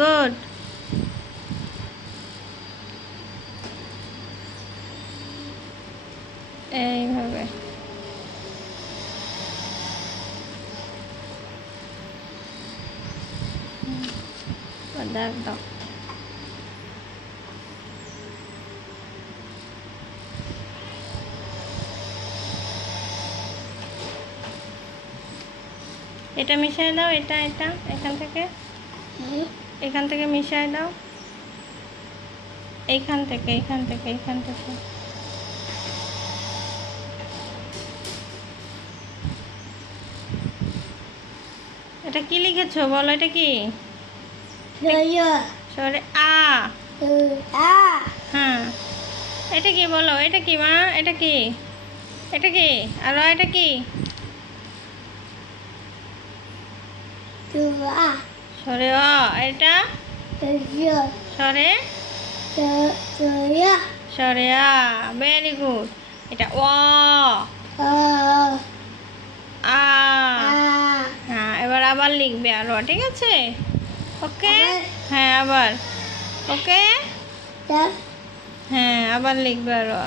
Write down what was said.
Good. এইভাবে দাগ দাও। এটা মিশিয়ে দাও, এটা এটা এখান থেকে মিশিয়ে দাও, এইখান থেকে এটা কি লিখেছো বলো, এটা কি? সরে আ। হ্যাঁ, এটা কি বলো, এটা কি মা, এটা কি, এটা কি, আর এটা কি? সরে অ। এটা সরে সরে আ। Very good. এটা অ আ। হ্যাঁ, এবার আবার লিখবে আরো, ঠিক আছে? ওকে। হ্যাঁ আবার। ওকে। হ্যাঁ আবার লিখবে আরো।